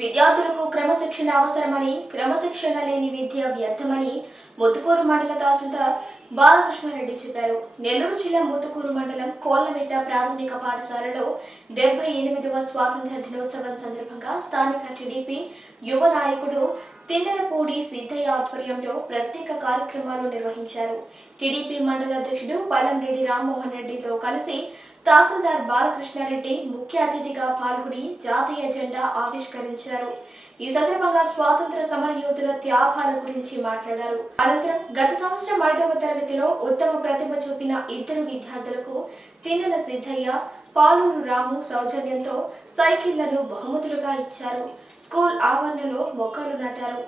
విద్యార్థులకు క్రమశిక్షణ అవసరమని, క్రమశిక్షణ లేని విద్య వ్యర్థమని ముత్తుకూరు మండల తహసీల్దార్ బాలకృష్ణారెడ్డి చెప్పారు. నెల్లూరు జిల్లా ముత్తుకూరు మండలం కోళ్లమెట్ట ప్రాథమిక పాఠశాలలో 78వ స్వాతంత్ర్య దినోత్సవం సందర్భంగా స్థానిక టీడీపీ యువ నాయకుడు తిన్నెలపూడి సిద్ధయ్య ఆధ్వర్యంలో ప్రత్యేక కార్యక్రమాలు నిర్వహించారు. టీడీపీ మండల అధ్యక్షుడు పల్లంరెడ్డి రామ్మోహన్ రెడ్డితో కలిసి తహసీల్దార్ బాలకృష్ణారెడ్డి ముఖ్య అతిథిగా పాల్గొని జాతీయ జెండా ఆవిష్కరించారు. ఈ సందర్భంగా స్వాతంత్ర సమరయోధుల త్యాగాల గురించి మాట్లాడారు. అనంతరం గత సంవత్సరం 5వ తరగతిలో ఉత్తమ ప్రతిభ చూపిన ఇద్దరు విద్యార్థులకు తిన్నెల సిద్ధయ్య, పాలూరు రాము సౌజన్యంతో సైకిళ్లను బహుమతులుగా ఇచ్చారు. స్కూల్ ఆవరణలో మొక్కలు నాటారు.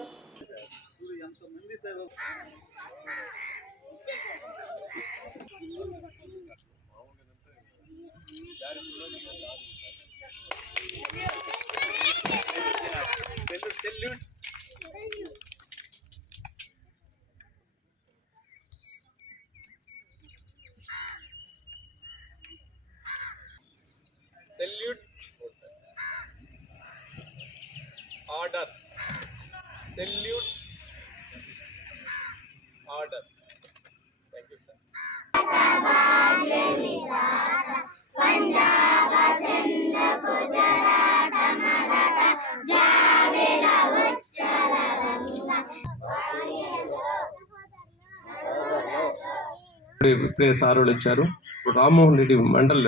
Salute. Order. Salute. Order. Thank you, sir. Punjab Sindh Gujarat Maratha जावेल उच्चल Ganga ఇప్పుడే సార్ వచ్చారు. రామ్మోహన్ రెడ్డి మండల్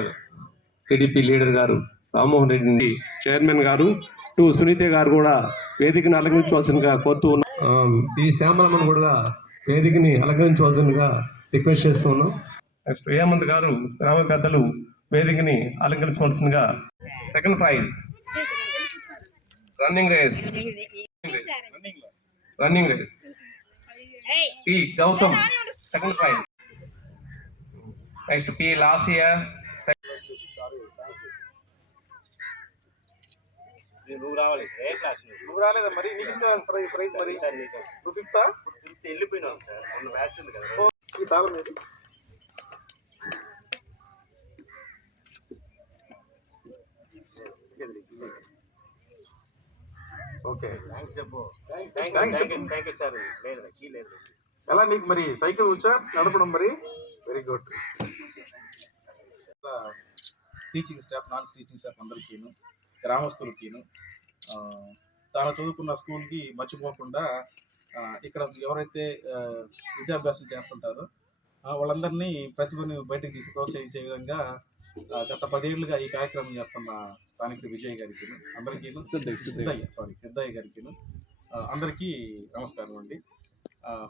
టీడీపీ లీడర్ గారు రామ్మోహన్ రెడ్డి చైర్మన్ గారు సునీత గారు కూడా వేదికని అలంకరించవలసిందిగా కోరుతూ ఉన్నాం. ఈ శ్యామలమ్మను కూడా వేదికని అలంకరించవలసిందిగా రిక్వెస్ట్ చేస్తూ ఉన్నాం. నెక్స్ట్ హేమంత్ గారు గ్రామ పెద్దలు వేదికని అలంకరించవలసిందిగా. Second prize running race P Gautam second prize. Next P Lasiya. నువ్వు రావాలి, ఏ క్లాస్ నువ్వు రాలేదా? మరి నీకు ప్రైజ్ మరి నువ్వు ఫిఫ్త్ వెళ్ళిపోయినావు సార్. మొన్న మ్యాచ్ ఉంది కదా. ఈ తాళం మీద ఓకే, థ్యాంక్స్ చెప్పు. Thank you sir. లేదు కీ లేదు. ఎలా నీకు మరి సైకిల్ వచ్చా నడపడం? మరి very good. Teaching staff, non teaching staff అందరికీను, గ్రామస్తులకిను, తాను చదువుకున్న స్కూల్కి మర్చిపోకుండా ఇక్కడ ఎవరైతే విద్యాభ్యాసం చేస్తుంటారో వాళ్ళందరినీ ప్రతిభని బయటకు తీసి ప్రోత్సహించే విధంగా గత 10 ఏళ్ళుగా ఈ కార్యక్రమం చేస్తున్న స్థానిక విజయ్ గారికి అందరికీ, సిద్ధయ్య గారికి అందరికీ నమస్కారం అండి.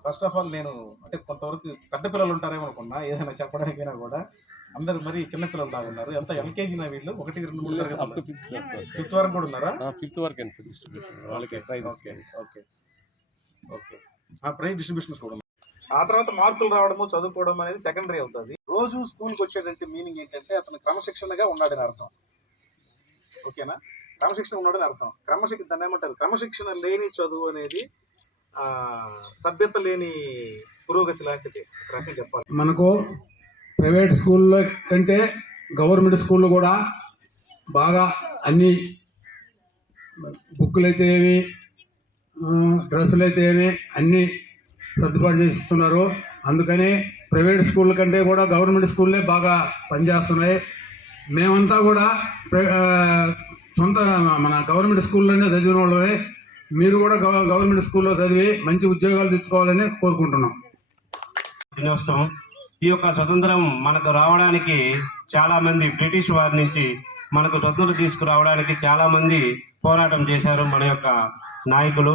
ఫస్ట్ ఆఫ్ ఆల్ నేను అంటే కొంతవరకు పెద్ద పిల్లలు ఉంటారేమో అనుకున్నా, ఏదైనా చెప్పడానికైనా కూడా అందరు మరి చిన్నపిల్లలు లాగా ఉన్నారు. ఎంత ఎల్కేజీ నా వీళ్ళు 1, 2, 3 ఫిఫ్త్ వరకు కూడా ఉన్నారా? ఫిఫ్త్ వరకు ఓకే ఓకే. ప్రైజ్ డిస్ట్రిబ్యూషన్స్ కూడా. ఆ తర్వాత మార్కులు రావడము, చదువుకోవడం అనేది సెకండరీ అవుతుంది. రోజు స్కూల్కి వచ్చేటంటే మీనింగ్ ఏంటంటే అతను క్రమశిక్షణగా ఉన్నాడని అర్థం. ఓకేనా? క్రమశిక్షణ ఉన్నాడని అర్థం. దాన్ని ఏమంటారు? క్రమశిక్షణ లేని చదువు అనేది సభ్యత లేని పురోగతి లాంటిది రకం చెప్పాలి. మనకు ప్రైవేట్ స్కూల్లో కంటే గవర్నమెంట్ స్కూల్లో కూడా బాగా అన్ని బుక్కులు అయితే ఏమి, డ్రెస్సులు అయితే ఏమి అన్నీ సర్దుబాటు చేసి ఇస్తున్నారు. అందుకని ప్రైవేట్ స్కూళ్ళ కంటే కూడా గవర్నమెంట్ స్కూల్లే బాగా పనిచేస్తున్నాయి. మేమంతా కూడా సొంత మన గవర్నమెంట్ స్కూల్లోనే చదివిన వాళ్ళమే. మీరు కూడా గవర్నమెంట్ స్కూల్లో చదివి మంచి ఉద్యోగాలు తెచ్చుకోవాలని కోరుకుంటున్నాం. దినోత్సవం ఈ యొక్క స్వతంత్రం మనకు రావడానికి చాలామంది బ్రిటిష్ వారి నుంచి మనకు స్వతంత్రం తీసుకురావడానికి చాలామంది పోరాటం చేశారు మన యొక్క నాయకులు.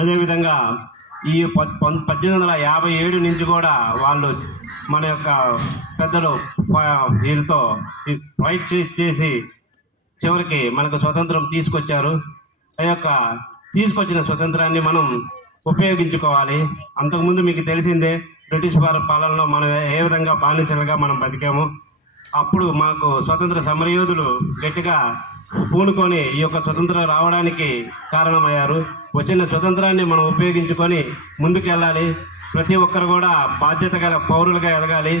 అదేవిధంగా ఈ 1857 నుంచి కూడా వాళ్ళు మన యొక్క పెద్దలు వీళ్ళతో ఫైట్ చేసి చివరికి మనకు స్వతంత్రం తీసుకొచ్చారు. ఆ యొక్క తీసుకొచ్చిన స్వతంత్రాన్ని మనం ఉపయోగించుకోవాలి. అంతకుముందు మీకు తెలిసిందే, బ్రిటిష్ వారి పాలనలో మనం ఏ విధంగా బానిసలుగా మనం బతికాము. అప్పుడు మాకు స్వతంత్ర సమరయోధులు గట్టిగా పూనుకొని ఈ యొక్క స్వతంత్రం రావడానికి కారణమయ్యారు. వచ్చిన స్వతంత్రాన్ని మనం ఉపయోగించుకొని ముందుకెళ్ళాలి. ప్రతి ఒక్కరు కూడా బాధ్యత గల పౌరులుగా ఎదగాలి.